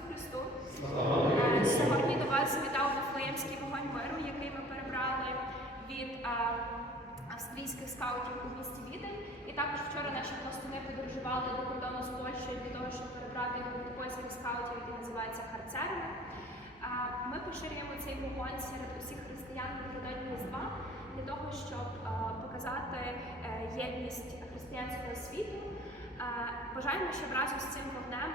Ісусу Христу. Е, сьогодні до вас вітав Вифлеємський вогонь миру, який ми перебрали від а, австрійських скаутів у місті Відень. І також вчора наші пластуни подорожували до кордону з Польщею для того, щоб перебрати його від польських скаутів, який називається Харцерна. Ми поширюємо цей вогонь серед усіх християн напередодні Різдва для того, щоб а, показати е, єдність християнського світу. А, бажаємо, щоб разом з цим вогнем.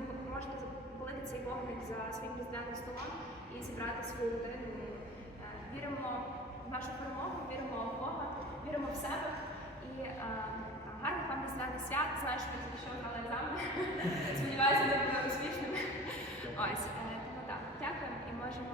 Ви можете запалити цей вогник за своїм президентом столом і зібрати свою родину. Е, Віримо в вашу перемогу, віримо в Бога, віримо в себе. І е, там, гарних вам різдвяних свят. Знаю, що ви що здали екзамен. Сподіваюся, не буде успішним. Ось, е, тому так, дякую і можемо.